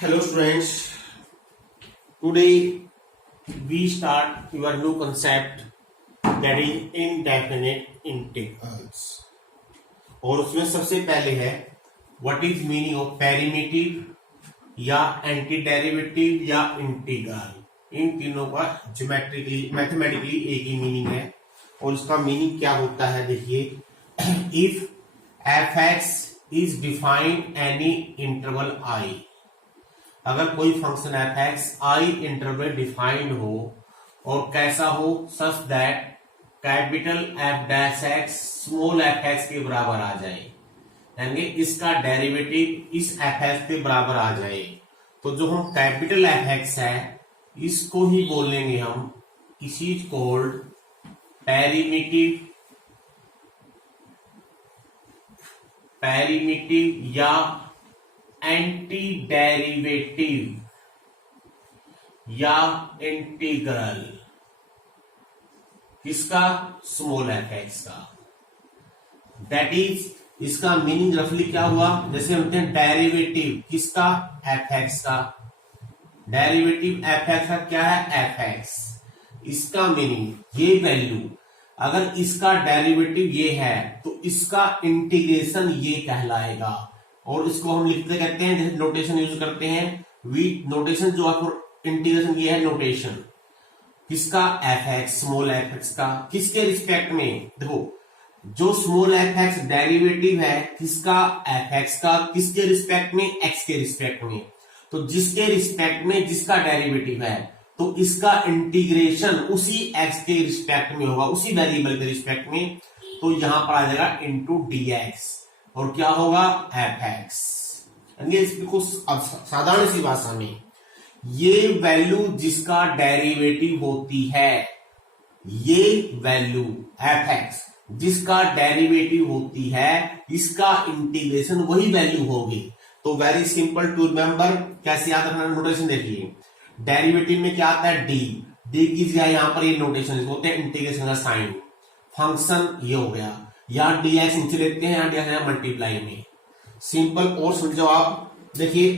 Hello students, today we start your new concept that is indefinite integrals और उसमें सबसे पहले है व्हाट इज मीनिंग ऑफ पेरिमेटिव या एंटी डेरिवेटिव या इंटीग्रल। इन तीनों का ज्योमेट्रिकली मैथमेटिकली एक ही मीनिंग है और इसका मीनिंग क्या होता है। देखिए, if F X is defined any interval I, अगर कोई function F X I interval defined हो और कैसा हो, such that capital F dash X small F X के बराबर आ जाए, यानी इसका डेरिवेटिव इस एफ एक्स के बराबर आ जाए, तो जो हम कैपिटल एफ एक्स है इसको ही बोलेंगे हम इस इज कॉल्ड पेरिमेटिव या एंटी डेरिवेटिव या इंटीग्रल। किसका? स्मॉल एफ एक्स का। दैट इज, इसका मीनिंग रफली क्या हुआ, जैसे हम कहते हैं डेरिवेटिव किसका? एफ एक्स का। डेरिवेटिव एफ एक्स का क्या है? F x. इसका मीनिंग ये वैल्यू, अगर इसका डेरिवेटिव ये है तो इसका इंटीग्रेशन ये कहलाएगा और इसको हम लिखते कहते हैं, जैसे नोटेशन यूज करते हैं वी नोटेशन, जो आपको इंटीग्रेशन ये है नोटेशन किसका? F x, small F x का। किसके रिस्पेक्ट में? देखो, जो स्मॉल एफ एक्स डेरिवेटिव है किसका? एफ एक्स का। किसके रिस्पेक्ट में? एक्स के रिस्पेक्ट में। तो जिसके रिस्पेक्ट में जिसका डेरिवेटिव है तो इसका इंटीग्रेशन उसी एक्स के रिस्पेक्ट में होगा, उसी वेरिएबल के रिस्पेक्ट में। तो यहां पर आ जाएगा इंटू डी एक्स और क्या होगा? F x. बिल्कुल साधारण सी भाषा में ये वैल्यू जिसका डेरिवेटिव होती है, ये वैल्यू एफ एक्स जिसका डेरिवेटिव होती है, इसका इंटीग्रेशन वही वैल्यू होगी। तो वेरी सिंपल टू रिमेंबर, कैसे याद रखना नोटेशन देखिए। डेरिवेटिव में क्या आता है? डी की जगह यहां पर ये नोटेशन होते हैं इंटीग्रेशन का साइन। फंक्शन ये हो गया, या डी एक्स नीचे लेते हैं, या डी एक्स मल्टीप्लाई में। सिंपल और समझो आप। देखिए,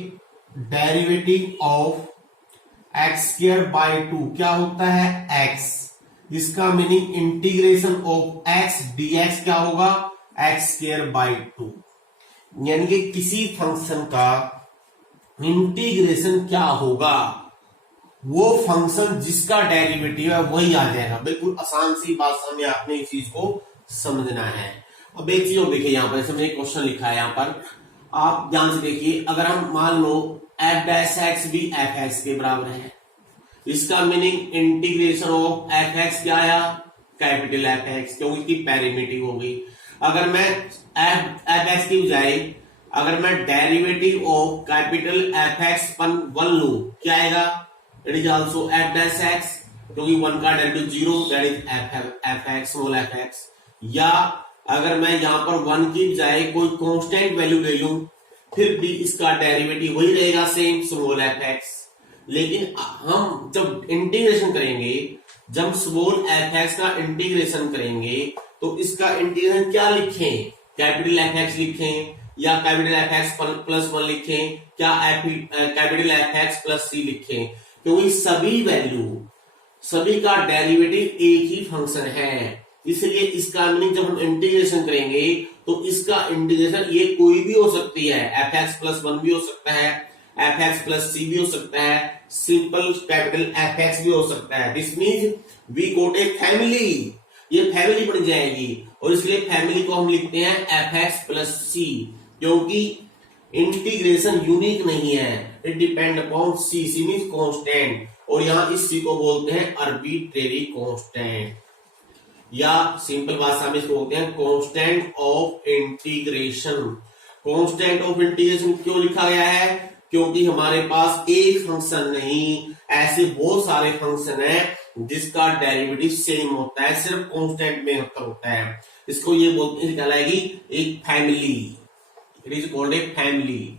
derivative of x square by 2 क्या होता है? एक्स। इसका meaning integration of x D x क्या होगा? X square by 2। यानी कि किसी फंक्शन का इंटीग्रेशन क्या होगा, वो फंक्शन जिसका डेरिवेटिव है वही आ जाएगा। बिल्कुल आसान सी भाषा में आपने इस चीज को समझना है। अब एक चीज और देखिए, यहां पर जैसे एक क्वेश्चन लिखा है, यहां पर आप ध्यान से देखिए। अगर हम मान लो एफ डैश एक्स भी एफ एक्स के बराबर है, इसका meaning integration of F x क्या आया? कैपिटल एफ एक्स, क्योंकि इसकी पेरिमेटिव हो गई। अगर मैं एफ एक्स की बजाय अगर मैं derivative of capital F x 1 लू, क्या आएगा? It is also F dash x, क्योंकि 1 का derivative 0, that is F x, small F x. या अगर मैं यहां पर 1 की बजाय कोई कांस्टेंट वैल्यू ले लूं, फिर भी इसका डेरिवेटिव वही रहेगा, सेम, स्मॉल एफ एक्स। लेकिन हम जब इंटीग्रेशन करेंगे, जब स्मॉल एफ एक्स का इंटीग्रेशन करेंगे, तो इसका इंटीग्रेशन क्या लिखें? कैपिटल एफ एक्स लिखें या कैपिटल एफ एक्स प्लस 1 लिखें, क्या कैपिटल एफ एक्स प्लस सी लिखें? क्योंकि सभी वैल्यू, सभी का डेरिवेटिव एक ही फंक्शन है, इसलिए इसका मीनिंग जब हम इंटीग्रेशन करेंगे तो इसका इंटीग्रेशन ये कोई भी हो सकती है, एफ एक्स प्लस 1 भी हो सकता है, एफ एक्स प्लस सी भी हो सकता है, सिंपल कैपिटल एफ एक्स भी हो सकता है। This means we got a family, ये फैमिली बन जाएगी और इसलिए फैमिली को हम लिखते हैं एफ एक्स प्लस सी, क्योंकि इंटीग्रेशन यूनिक नहीं है, it depend upon C. C means constant, और यहां इस सी को बोलते हैं आर्बिट्रेरी कांस्टेंट, या सिंपल भाषा में इसको बोलते हैं constant of integration. Constant of integration क्यों लिखा गया है? क्योंकि हमारे पास एक फंक्शन नहीं, ऐसे बहुत सारे फंक्शन है जिसका डेरिवेटिव सेम होता है, सिर्फ कांस्टेंट में होता है। इसको ये बोलते हैं, कहलाएगी एक family. It is called a family.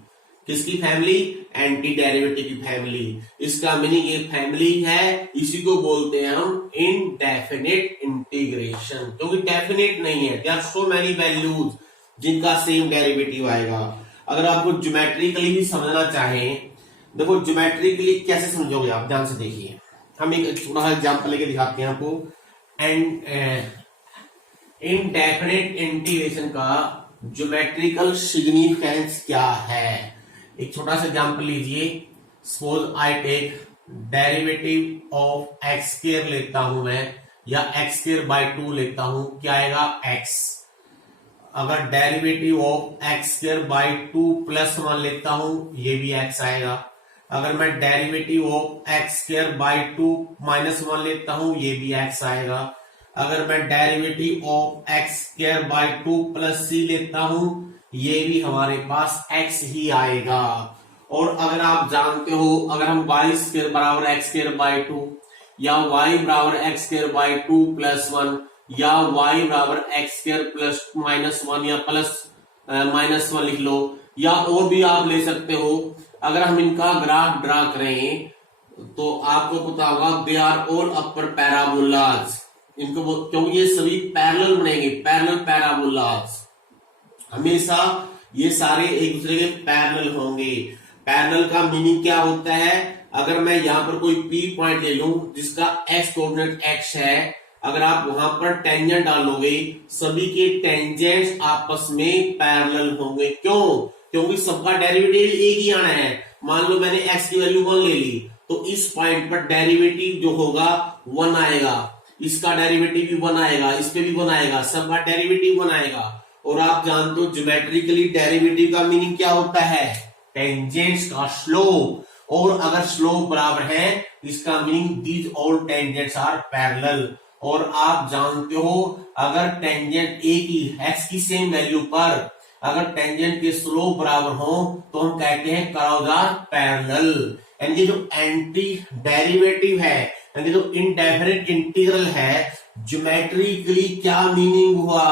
किसकी फैमिली? एंटी डेरिवेटिव की फैमिली। इसका मीनिंग एक फैमिली है, इसी को बोलते हैं हम इनडेफिनिट इंटीग्रेशन, क्योंकि डेफिनेट नहीं है। There are so many values जिनका सेम डेरिवेटिव आएगा। अगर आपको ज्योमेट्रिकली भी समझना चाहें देखो ज्योमेट्रिकली कैसे समझोगे आप, ध्यान से देखिए। हम एक छोटा सा एग्जांपल लेके दिखाते हैं आपको। एंड इनडेफिनिट इंटीग्रेशन का ज्योमेट्रिकल सिग्निफिकेंस क्या है। एक छोटा सा एग्जांपल लीजिए। Suppose I take derivative of x square लेता हूं मैं, या एक्स स्क्वायर बाय 2 लेता हूं, क्या आएगा x। अगर derivative of x square by 2 plus 1 लेता हूं, ये भी x आएगा। अगर मैं derivative of x square by 2 minus 1 लेता हूं, ये भी x आएगा। अगर मैं derivative of x square by 2 plus c लेता हूं, ये भी हमारे पास x ही आएगा। और अगर आप जानते हो, अगर हम वाई स्क्वायर बराबर एक्स स्क्वायर बाय 2, या y बराबर एक्स स्क्वायर बाय 2 प्लस 1, या y बराबर एक्स स्क्वायर प्लस माइनस 1 या प्लस माइनस 1 लिख लो, या और भी आप ले सकते हो। अगर हम इनका ग्राफ ड्रा करें तो आपको पता होगा they are all upper parabolas. इनको क्योंकि ये सभी पैरेलल बनेंगे, पैरेलल पैराबोलाज। हमेशा ये सारे एक दूसरे के पैरेलल होंगे। पैरेलल का मीनिंग क्या होता है, अगर मैं यहां पर कोई P पॉइंट ले लूं जिसका x कोऑर्डिनेट x है, अगर आप वहां पर टेंजेंट डालोगे, सभी के टेंजेंट्स आपस में पैरेलल होंगे। क्यों? क्योंकि सबका डेरिवेटिव एक ही आना है। मान लो मैंने x की वैल्यू 1 ले ली, तो इस पॉइंट पर डेरिवेटिव जो होगा 1 आएगा, इसका डेरिवेटिव भी 1 आएगा, इस पे भी 1 आएगा, सबका डेरिवेटिव 1 आएगा। और आप जानते हो ज्योमेट्रिकली डेरिवेटिव का मीनिंग क्या होता है, टेंजेंट्स का स्लोप। और अगर स्लोप बराबर है, इसका meaning these all tangents are parallel. और आप जानते हो अगर टेंजेंट एक ही x की सेम वैल्यू पर अगर टेंजेंट के स्लोप बराबर हो तो हम कहते हैं कर्व्स आर पैरेलल। यानी जो एंटी डेरिवेटिव है, यानी जो इनडेफिनिट इंटीग्रल है, ज्योमेट्रिकली क्या मीनिंग हुआ,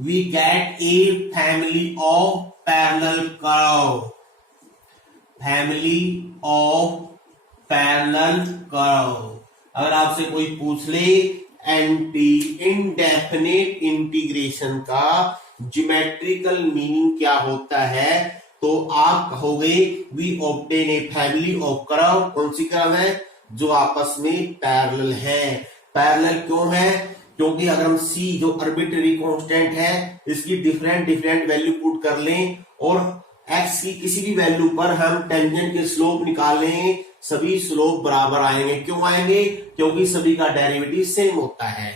we get a family of parallel curve. Family of parallel curve. अगर आपसे कोई पूछ ले एंटी इनडेफिनिट इंटीग्रेशन का ज्योमेट्रिकल मीनिंग क्या होता है, तो आप कहोगे we obtain a family of curve. कौन सी कर्व है, जो आपस में पैरेलल है। पैरेलल क्यों है, क्योंकि अगर हम c जो आर्बिट्रेरी कांस्टेंट है, इसकी डिफरेंट वैल्यू पुट कर लें और x की किसी भी वैल्यू पर हम टेंजेंट के स्लोप निकाल लें, सभी स्लोप बराबर आएंगे। क्यों आएंगे, क्योंकि सभी का डेरिवेटिव सेम होता है।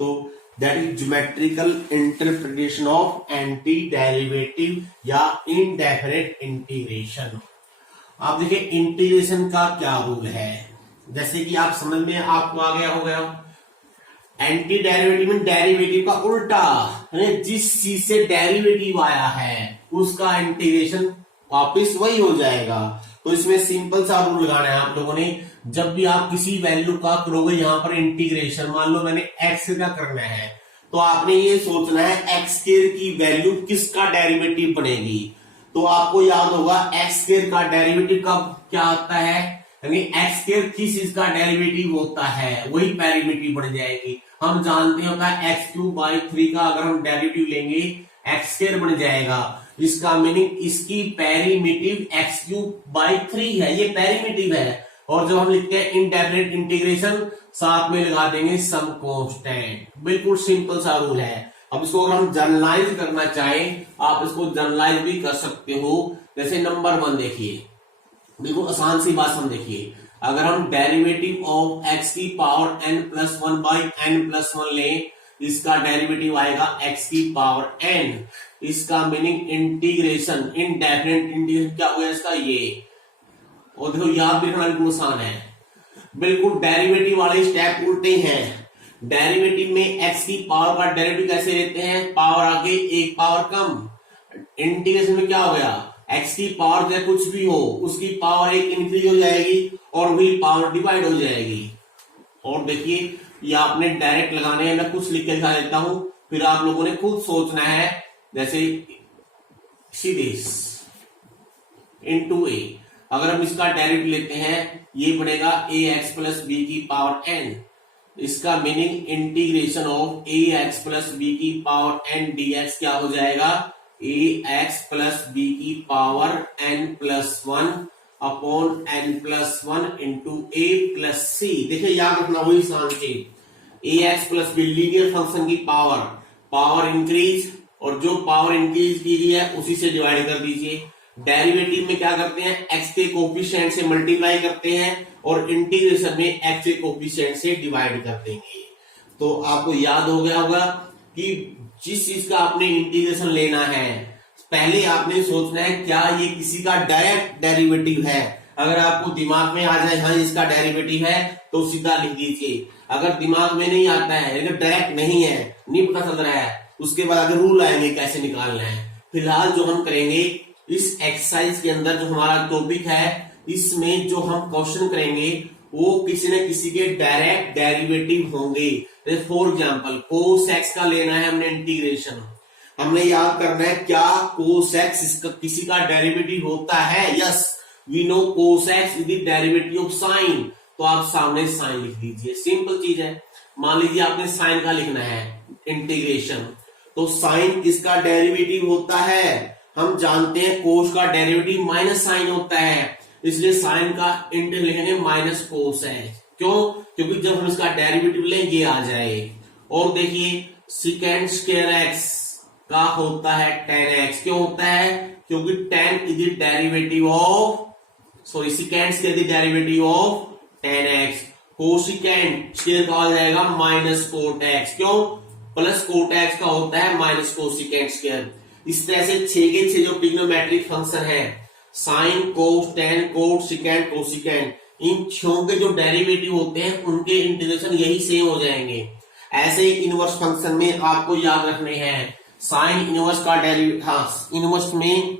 तो that is geometrical interpretation of anti derivative या इनडेफिनिट इंटीग्रेशन। आप देखिए इंटीग्रेशन का क्या रूल है, जैसे कि आप समझ में आपको आ गया होगा, एंटी डेरिवेटिव में डेरिवेटिव का उल्टा, जिस चीज से डेरिवेटिव आया है उसका इंटीग्रेशन वापिस वही हो जाएगा। तो इसमें सिंपल सा रूल लगाना है आप लोगों ने। जब भी आप किसी वैल्यू का करोगे यहां पर इंटीग्रेशन, मान लो मैंने x का करना है, तो आपने ये सोचना है x स्क्वायर की वैल्यू किसका डेरिवेटिव बनेगी। तो आपको याद होगा x स्क्वायर का डेरिवेटिव कब क्या आता है, यानी एक्स स्क्वायर किस चीज का डेरिवेटिव होता है, वही डेरिवेटिव बन जाएगी। हम जानते हैं होता है एक्स क्यूब बाई 3 का अगर हम डेरिवेटिव लेंगे एक्स स्क्वायर बन जाएगा। इसका मीनिंग इसकी पेरीमिटिव एक्स क्यूब बाई 3 है, ये पेरीमिटिव है। और जब हम लिखते हैं इनडेफिनिट इंटीग्रेशन, साथ में लगा देंगे सम कांस्टेंट। बिल्कुल सिंपल सा रूल है। अब इसको अगर हम जनरलाइज करना चाहें, आप इसको जनरलाइज भी कर सकते हो। जैसे नंबर 1 देखिए, बिल्कुल आसान सी बात हम देखिए, अगर हम डेरिवेटिव ऑफ एक्स की power n plus 1 by n plus 1 लें, इसका डेरिवेटिव आएगा x की पावर n। इसका मीनिंग इंटीग्रेशन, इनडेफिनिट इंटीग्रेशन क्या हो गया इसका ये। और देखो याद भी रखना बिल्कुल आसान है, बिल्कुल डेरिवेटिव वाले स्टेप उल्टे हैं। डेरिवेटिव में x की पावर का डेरिवेटिव कैसे लेते हैं, पावर आगे एक पावर कम। इंटीग्रेशन में क्या हो गया, x की पावर चाहे कुछ भी हो उसकी पावर एक इंक्रीज हो जाएगी और वही पावर डिवाइड हो जाएगी। और देखिए ये आपने डायरेक्ट लगाने हैं, मैं कुछ लिख के दिखा देता हूं, फिर आप लोगों ने खुद सोचना है। जैसे सीरीज इनटू a, अगर हम इसका डेरिवेटिव लेते हैं ये बनेगा ax प्लस बी की पावर n। इसका meaning integration of ax plus B की पावर n dx क्या हो जाएगा, ax प्लस बी की power n plus 1 upon plus C. देखिए याद रखना वही सान चीज, A X plus B linear function की पावर इंक्रीज, और जो पावर इंक्रीज की गई है उसी से डिवाइड कर दीजिए। डेरिवेटिव में क्या करते हैं, एक्स के कोफिशिएंट से मल्टीप्लाई करते हैं और इंटीग्रेशन में एक्स के कोफिशिएंट से डिवाइड कर देंगे। तो आपको याद हो गया होगा कि जिस चीज का आपने इंटीग्रेशन लेना है, पहले आपने सोचना है क्या ये किसी का डायरेक्ट डेरिवेटिव है। अगर आपको दिमाग में आ जाए हाँ इसका डेरिवेटिव है तो सीधा लिख दीजिए। अगर दिमाग में नहीं आता है, अगर डायरेक्ट नहीं है, नहीं पता चल रहा है, उसके बाद अगर रूल आएंगे कैसे निकालना है। फिलहाल जो हम करेंगे इस एक्सरसाइज के अंदर, जो हमारा टॉपिक है, इसमें जो हम क्वेश्चन करेंगे वो किसी न किसी के डायरेक्ट डेरिवेटिव होंगे। फॉर एग्जाम्पल कोस एक्स का लेना है हमने इंटीग्रेशन, हमने याद करना है क्या कोस एक्स किसी का डेरिवेटिव होता है। Yes, we know cos x is the derivative of sine, तो आप सामने साइन लिख दीजिए, सिंपल चीज है। मान लीजिए आपने साइन का लिखना है इंटीग्रेशन, तो साइन किसका डेरिवेटिव होता है, हम जानते हैं कोस का डेरिवेटिव माइनस साइन होता है, इसलिए साइन का इंटर लिखेंगे माइनस कोस है। क्यों, क्योंकि जब हम इसका डेरिवेटिव लेंगे ये आ जाए। और देखिए सेकेंड स्क्वायर एक्स का होता है टेन एक्स, क्यों होता है, क्योंकि ten is the derivative of, sorry second square the derivative of ten x. Cosecant square का हो जाएगा माइनस कोट एक्स, क्यों, प्लस कोट एक्स का होता है माइनस कोसिकेंड स्क्वायर। इस तरह से 6 के 6 जो ट्रिग्नोमेट्रिक फंक्शन है, sine cos tan cot secant cosecant, इन 6 के जो डेरिवेटिव होते हैं उनके इंटीग्रेशन यही सेम हो जाएंगे। ऐसे ही इनवर्स फंक्शन में आपको याद रखने हैं साइन इनवर्स का डेरिवेटिव। हाँ, इनवर्स में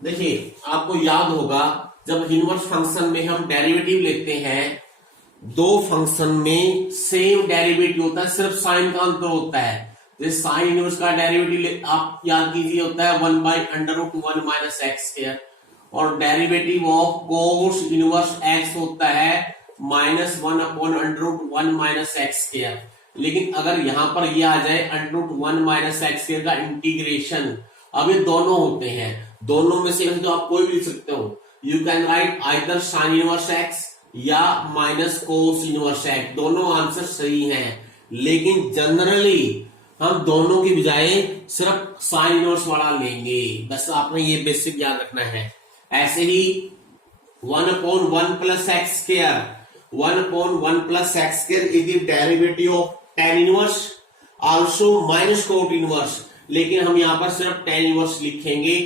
देखिए आपको याद होगा जब इनवर्स फंक्शन में हम डेरिवेटिव लेते हैं, दो फंक्शन में सेम डेरिवेटिव होता है, सिर्फ साइन का अंतर होता है। जैसे साइन इनवर्स का डेरिवेटिव आप याद कीजिए होता है 1/√1 माइनस एक्स स्क्वायर, और derivative of cos inverse x होता है -1/√1 माइनस एक्स स्क्वायर। लेकिन अगर यहां पर ये आ जाए √1 माइनस एक्स स्क्वायर का इंटीग्रेशन, अब ये दोनों होते हैं, दोनों में से तो आप कोई भी लिख सकते हो। You can write either sine inverse x या माइनस कोस इनवर्स एक्स, दोनों आंसर सही हैं। लेकिन जनरली हम दोनों की बजाय सिर्फ साइन इनवर्स वाला लेंगे, बस आपने ये बेसिक याद रखना है। ऐसे ही 1/1 plus x square, 1/1 plus x square is the derivative of tan inverse, also minus cot inverse. लेकिन हम यहाँ पर सिर्फ टेन इनवर्स लिखेंगे,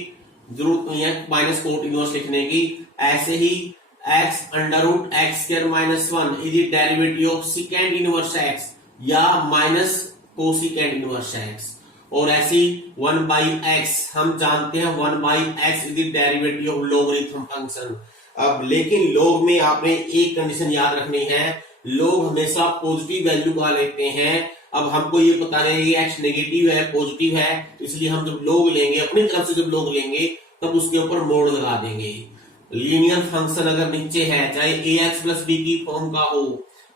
जरूरत नहीं है माइनस कोट इनवर्स लिखने की। ऐसे ही x√x² - 1 is the derivative of second inverse x या माइनस कोसिकेंड इनवर्स एक्स। और ऐसी 1/x, हम जानते हैं 1/x is the derivative of logarithm function. अब लेकिन लॉग में आपने एक कंडीशन याद रखनी है, लोग हमेशा पॉजिटिव वैल्यू का लेते हैं। अब हमको ये पता नहीं ये एक्स नेगेटिव है पॉजिटिव है, इसलिए हम जब लोग लेंगे अपनी तरफ से, जब लोग लेंगे तब उसके ऊपर मोड लगा देंगे। लीनियर फंक्शन अगर नीचे है, चाहे ax प्लस b की फॉर्म का हो,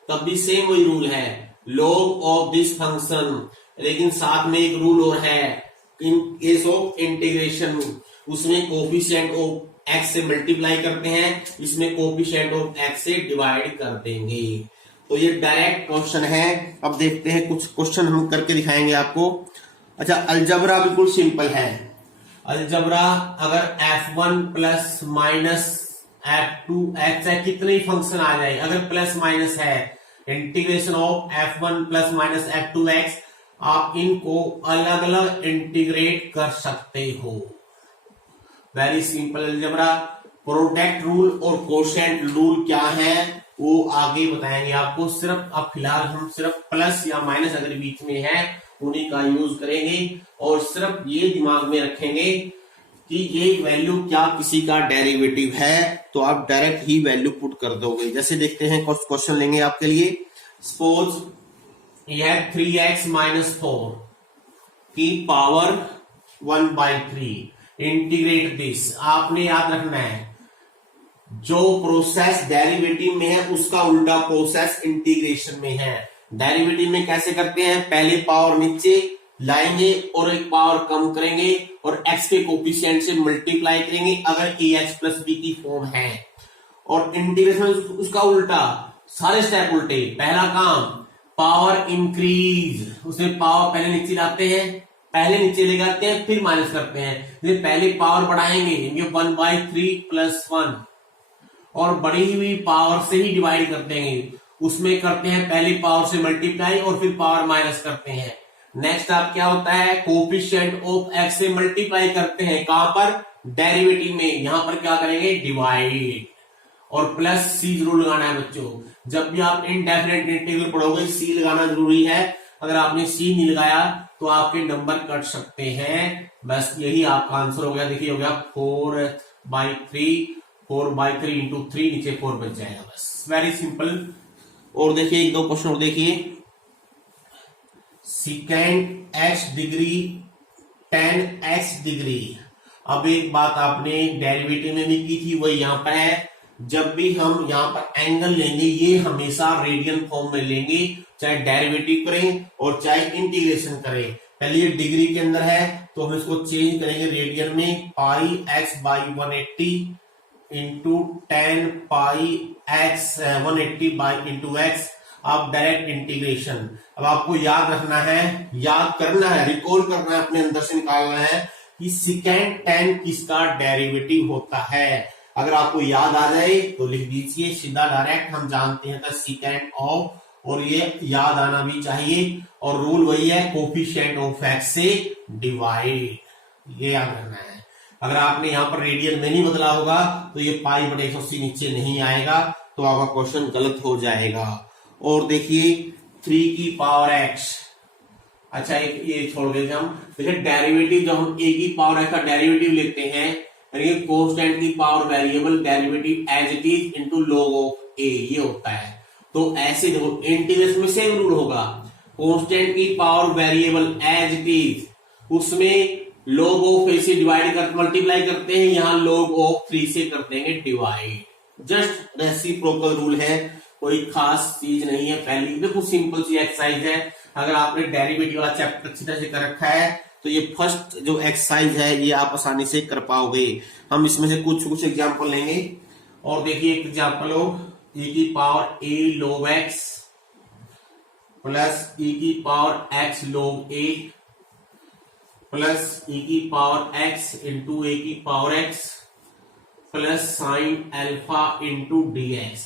तब भी सेम वही रूल है, log ऑफ दिस फंक्शन। लेकिन साथ में एक रूल और है, इन केस ऑफ इंटीग्रेशन उसमें कोफिशिएंट ऑफ x से मल्टीप्लाई करते हैं, इसमें कोफिशिएंट ऑफ x से डिवाइड कर देंगे। तो ये डायरेक्ट क्वेश्चन है। अब देखते हैं कुछ क्वेश्चन हम करके दिखाएंगे आपको। अच्छा, अलजबरा बिल्कुल सिंपल है। अलजबरा अगर f1 प्लस माइनस f2x है, कितने ही फंक्शन आ जाए, अगर प्लस माइनस है, integration of f1 plus minus f2x, आप इनको अलग अलग इंटीग्रेट कर सकते हो। Very simple algebra. Product rule और कोशेंट रूल क्या है वो आगे बताएंगे आपको। सिर्फ अब फिलहाल हम सिर्फ प्लस या माइनस अगर बीच में है उन्हीं का यूज करेंगे, और सिर्फ ये दिमाग में रखेंगे कि ये वैल्यू क्या किसी का डेरिवेटिव है, तो आप डायरेक्ट ही वैल्यू पुट कर दोगे। जैसे देखते हैं क्वेश्चन लेंगे आपके लिए। सपोज यह 3x - 4 की पावर 1/3, इंटीग्रेट दिस। आपने याद रखना है जो प्रोसेस डेरिवेटिव में है उसका उल्टा प्रोसेस इंटीग्रेशन में है। डेरिवेटिव में कैसे करते हैं, पहले पावर नीचे लाएंगे और एक पावर कम करेंगे और x के कोफिशिएंट से मल्टीप्लाई करेंगे अगर ax प्लस b की फॉर्म है। और इंटीग्रेशन उसका उल्टा, सारे स्टेप उल्टे। पहला काम पावर इंक्रीज, उसमें पावर पहले नीचे लाते हैं, पहले नीचे ले जाते हैं फिर माइनस करते हैं। जैसे पहले पावर बढ़ाएंगे 1/3 + 1 और बढ़ी हुई पावर से ही डिवाइड करते हैं, उसमें करते हैं पहली पावर से मल्टीप्लाई और फिर पावर माइनस करते हैं। नेक्स्ट आप क्या होता है, कोफिशिएंट ऑफ एक्स से मल्टीप्लाई करते हैं, कहां पर, डेरिवेटिव में, यहां पर क्या करेंगे, डिवाइड, और प्लस सी जरूर लगाना है बच्चों। जब भी आप इनडेफिनेट इंटीग्रल पढ़ोगे सी लगाना जरूरी है, अगर आपने सी नहीं लगाया तो आपके नंबर कट सकते हैं। बस यही आपका आंसर हो गया। देखिए हो गया 4/3, 4/3 इंटू 3, नीचे 4 बच जाएगा, बस वेरी सिंपल। और देखिए एक दो क्वेश्चन और देखिए, second x degree 10x degree. अब एक बात आपने डेरिवेटिव में भी की थी, वही यहां पर है। जब भी हम यहां पर एंगल लेंगे ये हमेशा रेडियन फॉर्म में लेंगे, चाहे डेरिवेटिव करें और चाहे इंटीग्रेशन करें। पहले ये डिग्री के अंदर है तो हम इसको चेंज करेंगे रेडियन में, πx/180 into 10 πx 180 into x। आप डायरेक्ट इंटीग्रेशन, अब आपको याद रखना है, याद करना है, रिकॉल करना है, अपने अंदर से निकालना है कि सेकेंड 10 किसका डेरिवेटिव होता है। अगर आपको याद आ जाए तो लिख दीजिए सीधा डायरेक्ट, हम जानते हैं सेकेंड ऑफ, और ये याद आना भी चाहिए। और रूल वही है, कोफिशिएंट ऑफ एक्स से डिवाइड, ये याद रखना है। अगर आपने यहां पर रेडियन में नहीं बदला होगा तो ये π/180 नीचे नहीं आएगा, तो आपका क्वेश्चन गलत हो जाएगा। और देखिए 3 की पावर x, अच्छा एक ये छोड़ गए हम। देखिए डेरिवेटिव, जब हम a की पावर x का डेरिवेटिव लेते हैं, कांस्टेंट की power variable derivative as it is into log of a, ये होता है। तो ऐसे देखो इंटीग्रेशन में सेम रूल होगा, कांस्टेंट की power variable as it is, उसमें log ऑफ a से डिवाइड कर मल्टीप्लाई करते हैं, यहां log ऑफ 3 से करते हैं डिवाइड। जस्ट रेसिप्रोकल रूल है, कोई खास चीज नहीं है। पहली देखो सिंपल सी एक्सरसाइज है, अगर आपने डेरिवेटिव वाला चैप्टर अच्छी तरह से कर रखा है तो ये फर्स्ट जो एक्सरसाइज है ये आप आसानी से कर पाओगे। हम इसमें से कुछ एग्जांपल लेंगे। और देखिए एक एग्जांपल हो, e की power a log x plus e की power x log a plus e की पावर x इंटू a की power x plus sine alpha into dx।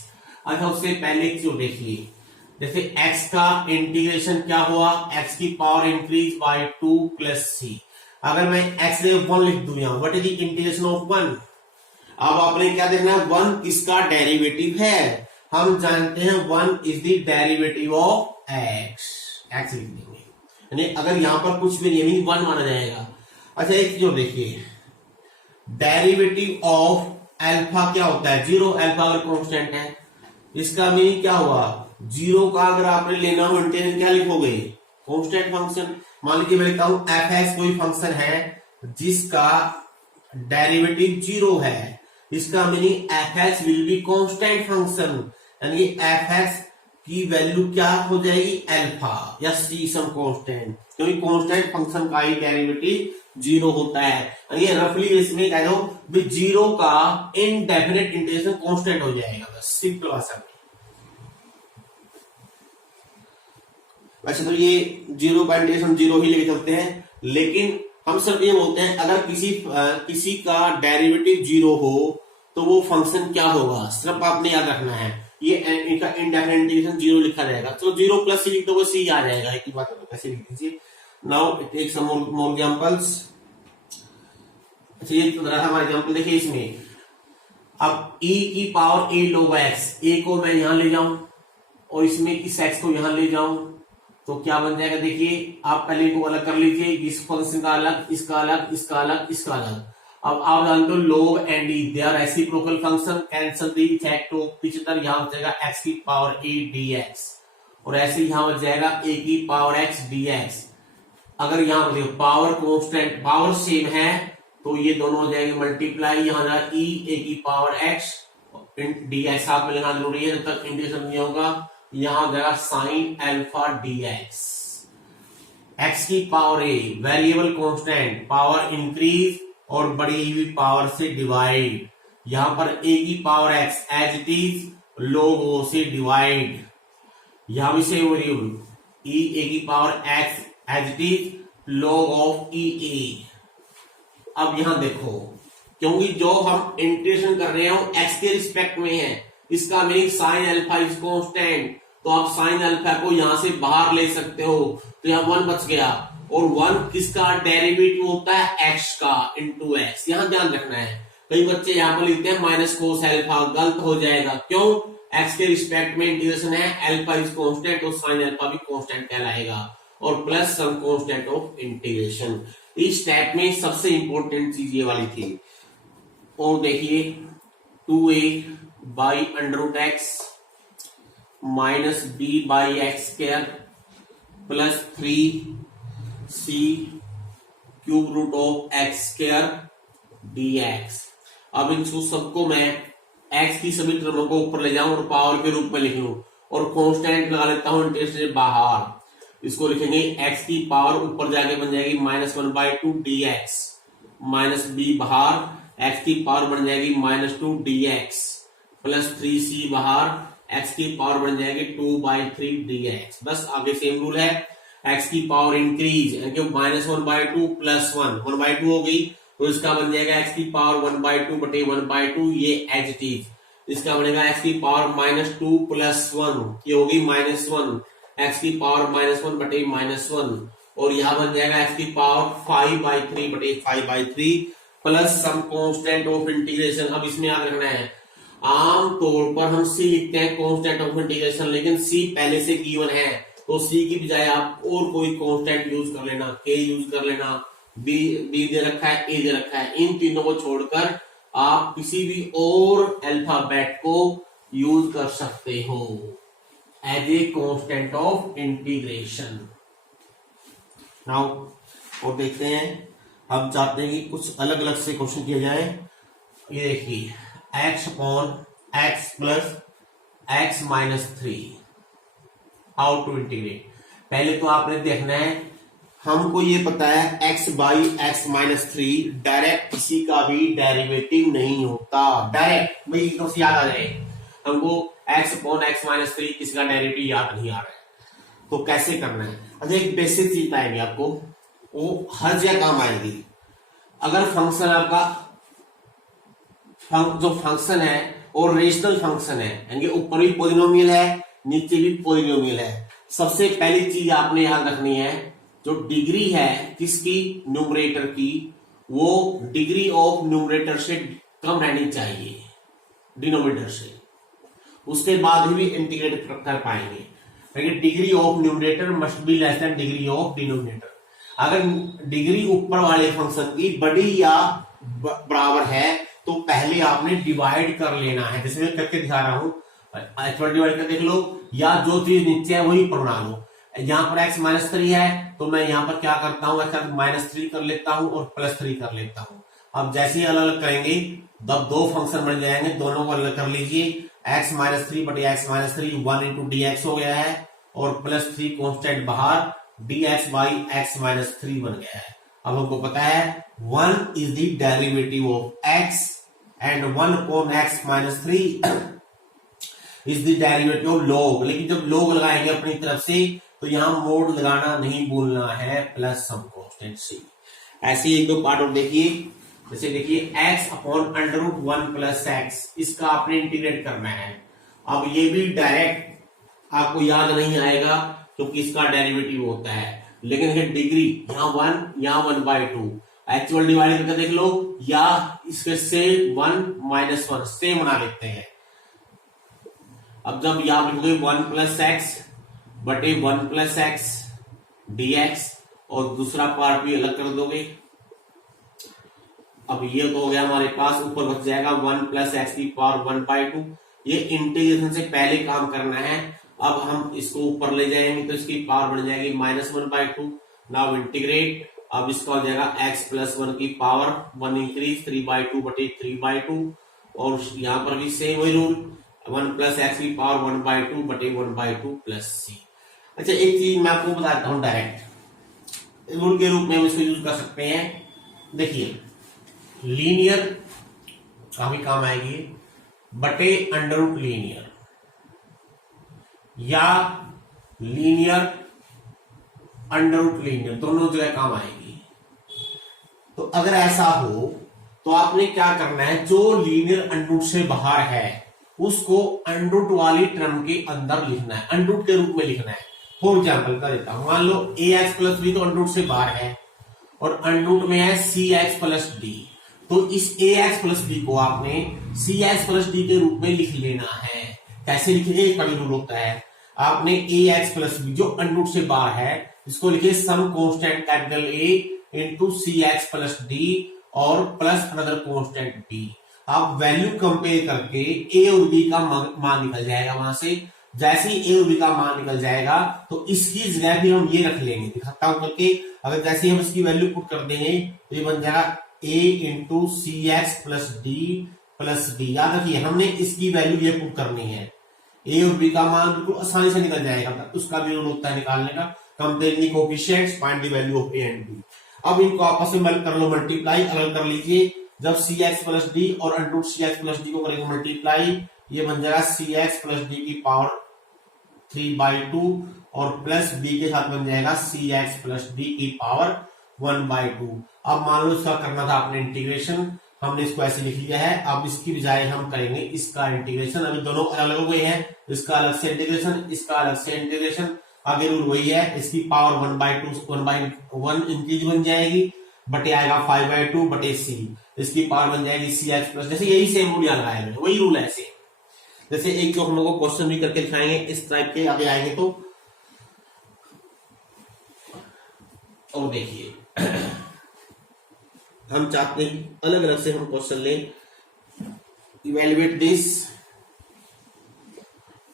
अच्छा उससे पहले एक चीज देखिए, जैसे x का इंटीग्रेशन क्या हुआ, x की power increase by 2 plus c। अगर मैं x ले 1 लिख दूं यहां, what is the integration of 1। अब आपने क्या देखना है, 1 किसका डेरिवेटिव है, हम जानते हैं 1 is the derivative of x लिख देंगे, यानी अगर यहां पर कुछ भी नहीं 1 माना जाएगा। अच्छा एक चीज देखिए, डेरिवेटिव ऑफ अल्फा क्या होता है, 0। अल्फा अगर कांस्टेंट है, इसका मीनिंग क्या हुआ, 0 का अगर आपने लेना हो इंटीग्रेशन क्या लिखोगे, कांस्टेंट फंक्शन। मान लीजिए मैं लिखता हूं f(x) कोई फंक्शन है जिसका डेरिवेटिव 0 है, इसका meaning f(x) will be constant function, यानी f(x) की वैल्यू क्या हो जाएगी, अल्फा या सी सम कांस्टेंट, क्योंकि कांस्टेंट फंक्शन का ही डेरिवेटिव 0 होता है। ये रफली इसमें कह दो 0 का इनडेफिनेट इंटीग्रेशन कांस्टेंट हो जाएगा, बस सिंपल भाषा में। वैसे तो ये 0 का इंटीग्रेशन 0 ही लेके चलते हैं, लेकिन हम सब ये बोलते हैं अगर किसी का डेरिवेटिव 0 हो तो वो फंक्शन क्या होगा, सिर्फ आपने याद रखना है, ये इनका इनडेफिनेट इंटीग्रेशन 0 लिखा जाएगा। तो 0 प्लस सी लिख दो, सी आ जाएगा, एक ही बात है, कैसे लिख दीजिए। Now take some more examples. अच्छा ये हमारा एग्जांपल देखिए, इसमें अब e की power a log x, a को मैं यहां ले जाऊं और इसमें इस x को यहां ले जाऊं तो क्या बन जाएगा, देखिए आप पहले इनको अलग कर लीजिए, इस फंक्शन का अलग, इसका अलग, इसका अलग, इसका अलग। अब आप जानते हो log and e they are reciprocal function, cancel the effect of each other, यहां बच जाएगा x की पावर a dx और ऐसे यहां बच जाएगा a की पावर x dx। अगर यहां पर पावर कांस्टेंट, पावर सेम है तो ये दोनों हो जाएंगे मल्टीप्लाई, यहां जाएगा e a की पावर x dx साथ में लेना जरूरी है, जब तक इंटीग्रेशन नहीं होगा। यहां हो जाएगा साइन अल्फा dx, x की power a variable constant, power increase और बड़ी हुई पावर से डिवाइड, यहां पर a की power x as it is log o से डिवाइड, यहां भी सेम वेरिएबल e a की power x as it is log of e a। अब यहां देखो, क्योंकि जो हम इंटीग्रेशन कर रहे हैं वो x के रिस्पेक्ट में है, इसका meaning sine alpha is constant, तो आप साइन अल्फा को यहां से बाहर ले सकते हो, तो यहां 1 बच गया। और 1 किसका डेरिवेटिव होता है, x का इंटू एक्स। यहां ध्यान रखना है, कई बच्चे यहां पर लिखते हैं माइनस कोस अल्फा, गलत हो जाएगा। क्यों, x के रिस्पेक्ट में इंटीग्रेशन है, अल्फा इज कांस्टेंट और साइन अल्फा भी कांस्टेंट कहलाएगा, और plus some constant of integration. इस स्टेप में सबसे इंपॉर्टेंट चीज ये वाली थी। और देखिए 2a by under root x minus b by x square plus 3c cube root of x square dx। अब इन सबको मैं x की सभी टर्मों को ऊपर ले जाऊं और पावर के रूप में लिख लूं, और कांस्टेंट लगा लेता हूं इंटीग्रेशन से बाहर। इसको लिखेंगे x की पावर ऊपर जाके बन जाएगी -1/2 dx, माइनस b बाहर, x की पावर बन जाएगी -2 dx प्लस 3c बाहर, x की पावर बन जाएगी 2/3 dx। बस आगे सेम रूल है, x की पावर इंक्रीज यानी कि -1/2 प्लस 1/2 हो गई, तो इसका बन जाएगा x की पावर 1/2 बटे 1/2, ये एज इट इज। इसका बनेगा x की पावर -2 प्लस 1, ये होगी -1, x की पावर -1 बटे -1, और यहां बन जाएगा x की पावर 5/3 बटे 5/3 plus some constant of integration. अब इसमें याद रखना है, आम तौर पर हम c लिखते हैं कांस्टेंट ऑफ इंटीग्रेशन, लेकिन c पहले से गिवन है, तो c की बजाय आप और कोई कांस्टेंट यूज कर लेना, k यूज कर लेना, b दे रखा है, a दे रखा है, इन तीनों को छोड़कर आप किसी भी और अल्फाबेट को यूज कर सकते हो as a constant of integration. Now और देखते हैं, हम चाहते हैं कि कुछ अलग अलग से क्वेश्चन किया जाए। ये देखिए x upon x plus x minus 3, how to integrate. पहले तो आपने देखना है, हमको ये पता है x by x minus 3 direct किसी का भी डेरिवेटिव नहीं होता। डायरेक्ट भाई एकदम से याद आ जाए, हमको x अपॉन एक्स माइनस 3 किसी का डेरिवेटिव याद नहीं आ रहा है, तो कैसे करना है। अच्छा एक बेसिक चीज आएगी आपको, वो हर जगह काम आएगी। अगर फंक्शन आपका जो फंक्शन है और रेशनल फंक्शन है, यानी ऊपर भी पॉलिनोमियल है नीचे भी पॉलिनोमियल है, सबसे पहली चीज आपने याद रखनी है, जो डिग्री है किसकी, न्यूमरेटर की, वो डिग्री ऑफ न्यूमरेटर से कम रहनी चाहिए डिनोमिनेटर से, उसके बाद भी इंटीग्रेट कर पाएंगे। लेकिन degree of numerator must be less than degree of denominator. अगर डिग्री ऊपर वाले फंक्शन की बड़ी या बराबर है तो पहले आपने डिवाइड कर लेना है, जैसे मैं करके दिखा रहा हूं, डिवाइड कर देख लो, या जो चीज नीचे है वही पर बना लो। यहाँ पर x माइनस 3 है, तो मैं यहाँ पर क्या करता हूँ, -3 कर लेता हूँ और +3 कर लेता हूँ। अब जैसे ही अलग अलग करेंगे तब दो फंक्शन बन जाएंगे, दोनों को अलग कर लीजिए। x माइनस 3 बटे x माइनस 3 1 इंटू dx हो गया है, और +3 कॉन्स्टेंट बाहर, dx बाई x माइनस 3 बन गया है। अब हमको पता है 1 is the derivative of x and 1 upon x minus 3 is the derivative of log। लेकिन जब log लगाएंगे अपनी तरफ से तो यहां मोड लगाना नहीं भूलना है, प्लस सम कांस्टेंट c। ऐसे एक दो पार्ट और देखिए, जैसे देखिए x upon under root 1 plus x, इसका आपने इंटीग्रेट करना है। अब ये भी डायरेक्ट आपको याद नहीं आएगा क्योंकि इसका डेरिवेटिव होता है, लेकिन ये डिग्री यहाँ 1 यहाँ 1/2 एक्चुअल डिवाइड करके देख लो, या इसके से 1 माइनस 1 से बना लेते हैं। अब जब यहाँ लिखोगे 1 प्लस एक्स बटे 1 प्लस एक्स dx, और दूसरा पार्ट भी अलग कर दोगे। अब ये तो हो गया हमारे पास, ऊपर बच जाएगा 1 प्लस एक्स की पावर 1/2। ये इंटीग्रेशन से पहले काम करना है। अब हम इसको ऊपर ले जाएंगे तो इसकी पावर बन जाएगी -1/2। नाउ इंटीग्रेट, अब इसका हो जाएगा x प्लस 1 की पावर 1 इंक्रीज 3/2 बटे 3/2, और यहाँ पर भी सेम वही रूल, 1 प्लस एक्स की पावर 1/2 बटे 1/2 प्लस c। अच्छा एक चीज मैं आपको बताता हूँ, डायरेक्ट रूल के रूप में हम इसको यूज कर सकते हैं। देखिए लीनियर काफी काम आएगी, बटे अंडर रूट लीनियर। या लीनियर अंडर रूट लीनियर, दोनों जगह काम आएगी। तो अगर ऐसा हो तो आपने क्या करना है, जो लीनियर अंडर रूट से बाहर है उसको अंडर रूट वाली टर्म के अंदर लिखना है, अंडर रूट के रूप में लिखना है। फॉर एग्जाम्पल का देता हूं, मान लो ax+b तो अंडर रूट से बाहर है और अंडर रूट में है cx+d, तो इस ax+b को आपने cx+d के रूप में लिख लेना है। कैसे लिखेंगे, एक कभी रूल होता है, आपने ax+b जो अंडर रूट से बाहर है इसको लिखिए some constant capital A into cx+d और प्लस अनदर कांस्टेंट b। आप वैल्यू कंपेयर करके a और b का मान निकल जाएगा वहां से। जैसे ही a और b का मान निकल जाएगा तो इसकी जगह भी हम ये रख लेंगे, दिखाता हूं करके। अगर जैसे हम इसकी वैल्यू पुट कर देंगे तो ये बन जाएगा a into cx+d plus d। याद रखिए हमने इसकी वैल्यू ये पुट करनी है, a और b का मान बिल्कुल आसानी से निकल जाएगा, उसका भी रूल होता है निकालने का, compare the coefficients, find the value of a and b। अब इनको आपस में कर लो मल्टीप्लाई, अलग कर लीजिए। जब cx+d और अंडर रूट cx+d को करेंगे मल्टीप्लाई, ये बन जाएगा cx+d की पावर 3/2 और प्लस b के साथ बन जाएगा cx+d की पावर 1/2। अब मान लो इसका करना था आपने इंटीग्रेशन, हमने इसको ऐसे लिख लिया है। अब इसकी बजाय हम करेंगे इसका इंटीग्रेशन। अभी दोनों अलग अलग हो गए हैं, इसका अलग से इंटीग्रेशन, इसका अलग से इंटीग्रेशन। आगे रूल वही है, इसकी पावर 1/1 इंक्रीज बन जाएगी, बटे आएगा 5/2 बटे c, इसकी पावर बन जाएगी cx+। जैसे यही सेम रूल यहाँ लगाया है, वही रूल है ऐसे। जैसे एक जो हम लोग को क्वेश्चन भी करके दिखाएंगे इस टाइप के, आगे आएंगे तो। और देखिए हम चाहते हैं अलग अलग से हम क्वेश्चन लें। Evaluate this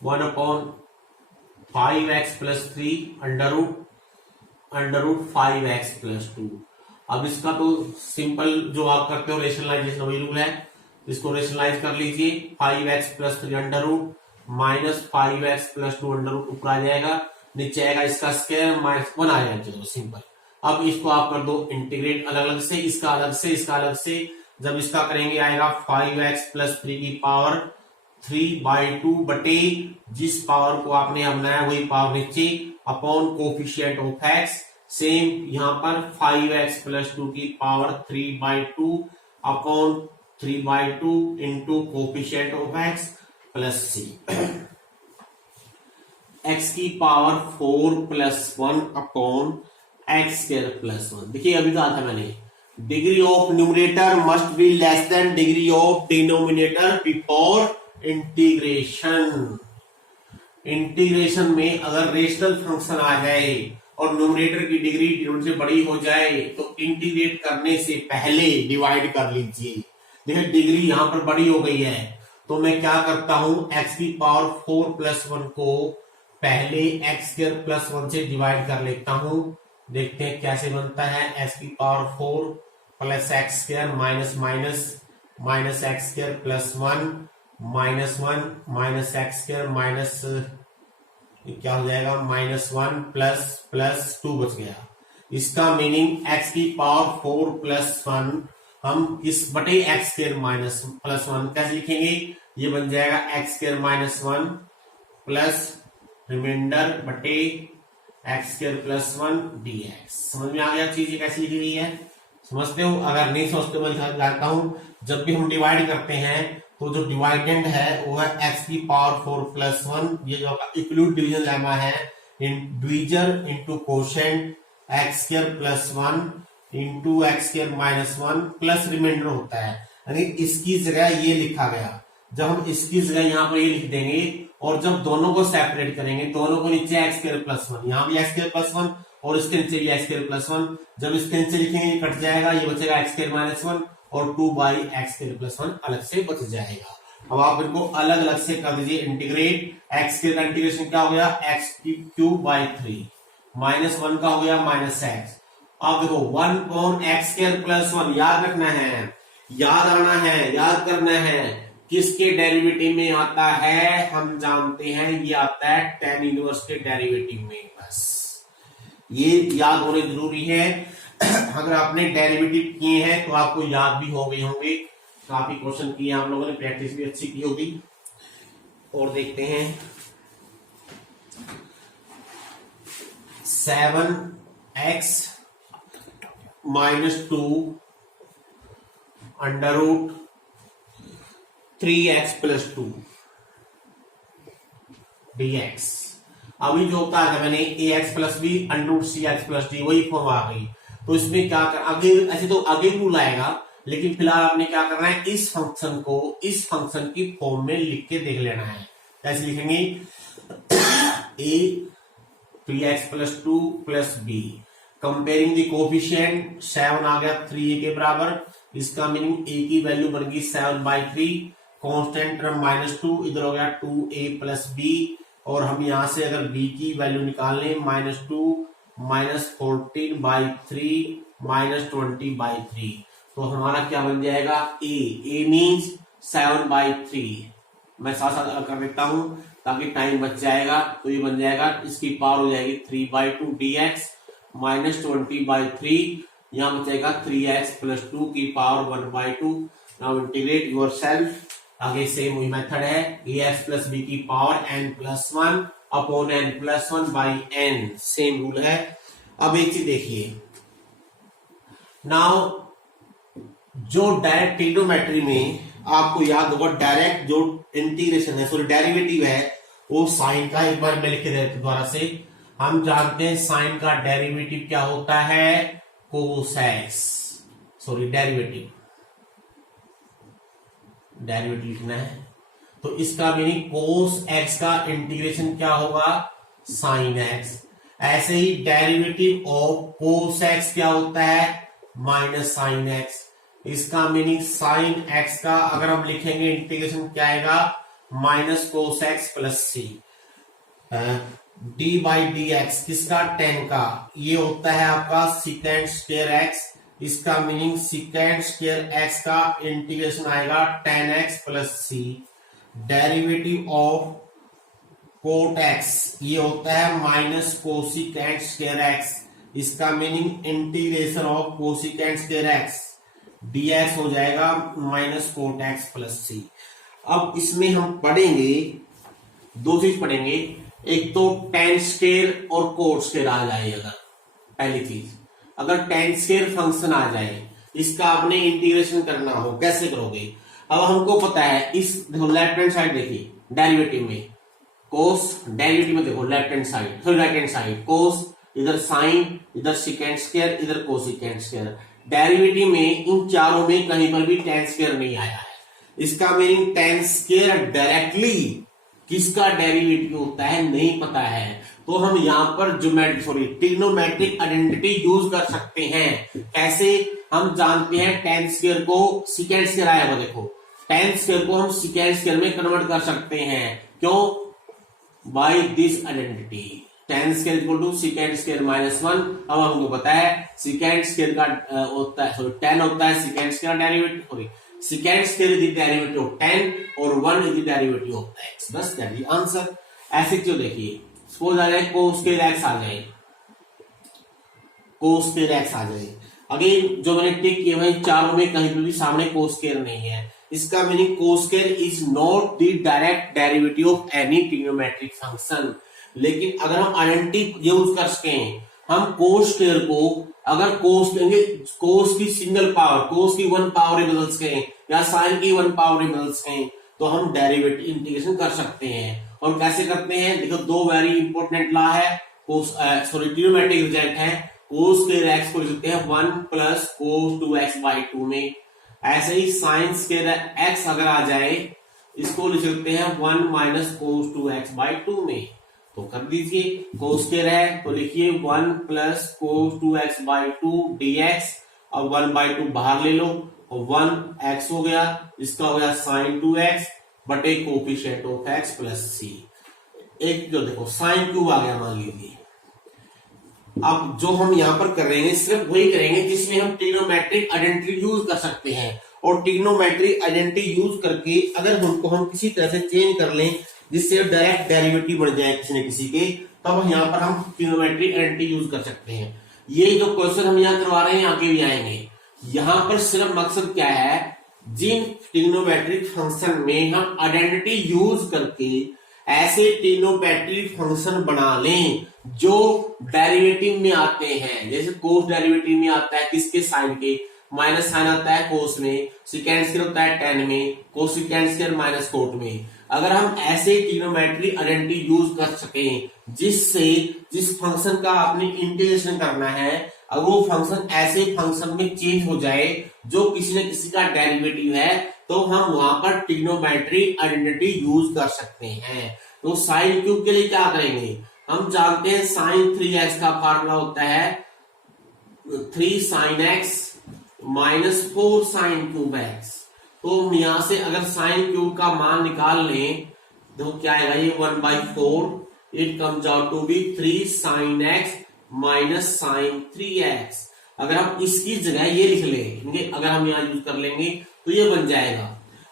1/5x+3 under root 5x+2। अब इसका तो सिंपल जो आप करते हो रेशनलाइजेशन वही रूल है, इसको रेशनलाइज कर लीजिए। 5x+3 under root minus 5x+2 under root, ऊपर आ जाएगा, नीचे आएगा इसका स्क्वायर -1 आ जाएगा। चलो सिंपल। अब इसको आप कर दो इंटीग्रेट अलग अलग से, इसका अलग से, इसका अलग से। जब इसका करेंगे आएगा 5x+3 की पावर 3/2 बटे जिस पावर को आपने यहाँ बनाया वही पावर नीचे upon coefficient of x। Same यहां पर 5x+2 की power 3/2 upon 3/2 into coefficient of x plus c। x की पावर 4+1 अपॉन x²+1। देखिए अभी कहा था मैंने, degree of numerator must be less than degree of denominator before integration. Integration में अगर रेशनल फंक्शन आ जाए और न्यूमरेटर की डिग्री डिनोमिनेटर से बड़ी हो जाए तो इंटीग्रेट करने से पहले डिवाइड कर लीजिए। देखिए डिग्री यहां पर बड़ी हो गई है तो मैं क्या करता हूं, x की पावर 4+1 को पहले x²+1 से डिवाइड कर लेता हूं। देखते हैं कैसे बनता है। x की power 4 plus x² minus minus minus x²+1 -1 minus x² minus क्या हो जाएगा -1 प्लस 2 बच गया। इसका मीनिंग x की पावर 4+1 हम इस बटे x²-1 कैसे लिखेंगे, ये बन जाएगा x²-1 प्लस रिमाइंडर बटे x²+1 dx। समझ में आ गया चीज ये कैसे लिखी गई है, समझते हो? अगर नहीं समझते मैं दिखाता हूं। जब भी हम डिवाइड करते हैं तो जो डिवाइडेंड है वो है x की पावर 4+1, ये जो इक्वल्यूट डिवीजन लेमा है, divisor into quotient x²+1 into x²-1 plus remainder होता है। यानी इसकी जगह ये लिखा गया, जब हम इसकी जगह यहाँ पर ये लिख देंगे और जब दोनों को सेपरेट करेंगे, दोनों को नीचे x²+1, यहाँ भी x²+1 और इसके नीचे भी x²+1, जब इसके नीचे लिखेंगे ये कट जाएगा, ये बचेगा x²-1 और 2/x²+1 अलग से बच जाएगा। अब आप इनको अलग अलग से कर दीजिए इंटीग्रेट। x² का इंटीग्रेशन क्या हो गया, x³/3 -1 का हो गया -x। अब देखो 1/x²+1 याद रखना है, याद आना है, याद करना है, किसके डेरिवेटिव में आता है हम जानते हैं, ये आता है tan इनवर्स के डेरिवेटिव में। बस ये याद होने जरूरी है। अगर आपने डेरिवेटिव किए हैं तो आपको याद भी हो गए होंगे, काफी क्वेश्चन किए आप लोगों ने, प्रैक्टिस भी अच्छी की होगी। और देखते हैं 7x minus 2 under root 3x plus 2 dx। अभी जो होता है मैंने ax plus b under root c x plus d, वही फॉर्म आ गई। तो इसमें क्या कर, आगे ऐसे तो आगे रूल आएगा, लेकिन फिलहाल आपने क्या करना है, इस फंक्शन को इस फंक्शन की फॉर्म में लिख के देख लेना है। कैसे लिखेंगे, a 3x plus 2 plus b, comparing the coefficient 7 आ गया 3a के बराबर, इसका मीनिंग a की वैल्यू बन गई 7/3, कांस्टेंट टर्म -2, इधर हो गया 2a प्लस बी, और हम यहां से अगर b की वैल्यू निकाल लें -2 -14/3 -20/3, तो हमारा क्या बन जाएगा, a मीन्स 7/3। मैं साथ साथ कर देता हूं ताकि टाइम बच जाएगा। तो ये बन जाएगा, इसकी पावर हो जाएगी 3/2 dx -20/3, यहां बचेगा 3x प्लस 2 की पावर 1/2। Now integrate yourself. आगे सेम वही मेथड है, ax प्लस बी की power n+1 upon n+1/n, same rule है। अब एक चीज देखिए, नाउ जो डायरेक्ट ट्रिग्नोमेट्री में आपको याद होगा, डायरेक्ट जो इंटीग्रेशन है, सॉरी डेरिवेटिव है, वो साइन का, एक बार मैं लिख के दोबारा से, हम जानते हैं साइन का डेरिवेटिव क्या होता है, कोस एक्स, सॉरी डेरिवेटिव लिखना है। तो इसका मीनिंग कोस एक्स का इंटीग्रेशन क्या होगा, साइन एक्स। ऐसे ही डेरिवेटिव ऑफ कोस एक्स क्या होता है, माइनस साइन एक्स। इसका मीनिंग साइन एक्स का अगर हम लिखेंगे इंटीग्रेशन क्या आएगा, minus cos x plus c. D by d x किसका, टेन का, ये होता है आपका सिकेंड स्क्वायर एक्स। इसका मीनिंग सिकेंड स्क्वायर एक्स का इंटीग्रेशन आएगा 10x plus c. Derivative of cot x ये होता है माइनस कोसिकेंड स्क्वायर एक्स। इसका meaning integration of cosecant square x dx हो जाएगा माइनस कोट एक्स प्लस सी। अब इसमें हम पढ़ेंगे, दो चीज पढ़ेंगे, एक तो टेन स्क्वायर और कोट स्क्वायर आ जाए। अगर पहली चीज, अगर टेन स्क्वायर फंक्शन आ जाए, इसका आपने इंटीग्रेशन करना हो, कैसे करोगे। अब हमको पता है, इस देखो लेफ्ट हैंड साइड देखिए, डेरिवेटिव में कोस, डेरिवेटिव में देखो left hand side, sorry right hand side cos, इधर साइन, इधर सिकेंड स्क्वायर, इधर कोसिकेंड स्क्वायर। डेरिवेटिव में इन चारों में कहीं पर भी टेन स्क्वायर नहीं आया है। इसका मीनिंग टेन स्क्वायर डायरेक्टली किसका डेरिवेटिव होता है नहीं पता है, तो हम यहां पर ट्रिग्नोमेट्रिक आइडेंटिटी यूज कर सकते हैं। कैसे, हम जानते हैं टेन स्क्वायर को सिकेंड स्क्वायर आया, देखो टेन स्क्वायर को हम सिकेंड स्क्वायर में कन्वर्ट कर सकते हैं। क्यों, by this identity, tan square equal to secant square -1। अब हमको पता है सिकेंड स्क्वायर का होता है, सॉरी 10 होता है secant square derivative, sorry secant square is the derivative of 10 और 1 is the derivative of x, बस दैट इज आंसर। ऐसे क्यों, देखिए सपोज आ जाए cos square x आ जाए, cos square x आ जाए। अगेन जो मैंने टिक किया भाई, चारों में कहीं पर भी सामने cos square नहीं है। इसका meaning cos square is not the direct derivative of any trigonometric function. लेकिन अगर हम आइडेंटिटी यूज कर सकें, हम cos square को अगर कोस लेंगे, कोस की सिंगल पावर, कोस की 1 पावर बदल सकें या साइन की 1 पावर बदल सकें, तो हम डेरिवेटिव इंटीग्रेशन कर सकते हैं। और कैसे करते हैं, देखो दो वेरी इंपॉर्टेंट लॉ है, कोस सॉरी ट्रिग्नोमेट्रिक रिजल्ट है। कोस स्क्वायर एक्स को लिख सकते हैं 1 प्लस कोस 2x/2 में। ऐसे ही साइन स्क्वायर एक्स अगर आ जाए, इसको लिख सकते हैं 1 माइनस कोस 2x/2 में। तो कर दीजिए, कोस स्क्वायर है तो लिखिए 1 प्लस कोस 2x/2 dx, और 1/2 बाहर ले लो और 1x हो गया, इसका हो गया साइन 2x बटे कोफिशिएंट ऑफ x प्लस सी। एक जो देखो साइन क्यूब आ गया मान लीजिए। अब जो हम यहां पर कर रहे हैं सिर्फ वही करेंगे जिसमें हम ट्रिग्नोमेट्रिक आइडेंटिटी यूज कर सकते हैं। और ट्रिग्नोमेट्रिक आइडेंटिटी यूज करके अगर हमको हम किसी तरह से चेंज कर लें जिससे डायरेक्ट डेरिवेटिव बन जाए किसी न किसी के, तब यहां पर हम ट्रिग्नोमेट्रिक आइडेंटिटी यूज कर सकते हैं। ये जो क्वेश्चन हम यहां करवा रहे हैं आगे भी आएंगे। यहां पर सिर्फ मकसद क्या है, जिन ट्रिग्नोमेट्रिक फंक्शन में हम आइडेंटिटी यूज करके ऐसे ट्रिग्नोमेट्रिक फंक्शन बना लें जो डेरिवेटिव में आते हैं। जैसे कोस डेरिवेटिव में आता है किसके, साइन के, माइनस साइन आता है कोस में, सिकेंड स्क्वायर होता है टेन में, कोस सिकेंड स्क्वायर माइनस कोट में। अगर हम ऐसे ट्रिग्नोमेट्रिक आइडेंटिटी यूज कर सकें जिससे जिस फंक्शन का आपने इंटीग्रेशन करना है, अब वो फंक्शन ऐसे फंक्शन में चेंज हो जाए जो किसी न किसी का डेरिवेटिव है, तो हम वहां पर ट्रिग्नोमेट्रिक आइडेंटिटी यूज कर सकते हैं। तो साइन क्यूब के लिए क्या करेंगे, हम जानते हैं साइन 3x का फार्मूला होता है 3 sin x minus 4 sin cube x। तो हम यहां से अगर साइन क्यूब का मान निकाल लें तो क्या आएगा, ये 1/4, it comes out to be 3 sin x minus sine 3x। अगर हम इसकी जगह ये लिख लेंगे, अगर हम यहाँ यूज कर लेंगे तो ये बन जाएगा।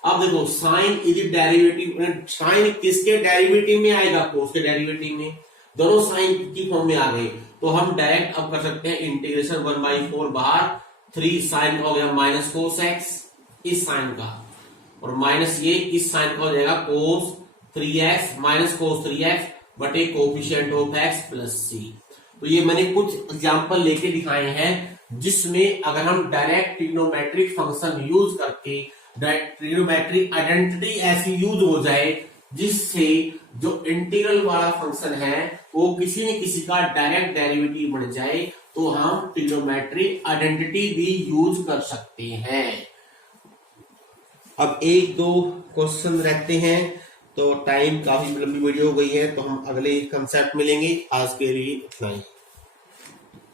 अब देखो साइन इज डेरिवेटिव, साइन किसके डेरिवेटिव में आएगा, कोस के डेरिवेटिव में, दोनों साइन की फॉर्म में आ गए। तो हम डायरेक्ट अब कर सकते हैं इंटीग्रेशन 1/4 बाहर, 3 साइन का हो गया माइनस कोस एक्स इस साइन का, और माइनस ये इस साइन का हो जाएगा कोस 3x माइनस कोस 3x बटे coefficient of x plus c। तो ये मैंने कुछ एग्जांपल लेके दिखाए हैं जिसमें अगर हम डायरेक्ट ट्रिग्नोमेट्रिक फंक्शन यूज करके ट्रिग्नोमेट्रिक आइडेंटिटी ऐसी यूज हो जाए जिससे जो इंटीग्रल वाला फंक्शन है वो किसी न किसी का डायरेक्ट डेरिवेटिव बन जाए, तो हम ट्रिग्नोमेट्रिक आइडेंटिटी भी यूज कर सकते हैं। अब एक दो क्वेश्चन रहते हैं, तो टाइम काफी लंबी वीडियो हो गई है, तो हम अगले कंसेप्ट मिलेंगे। आज के लिए इतना ही।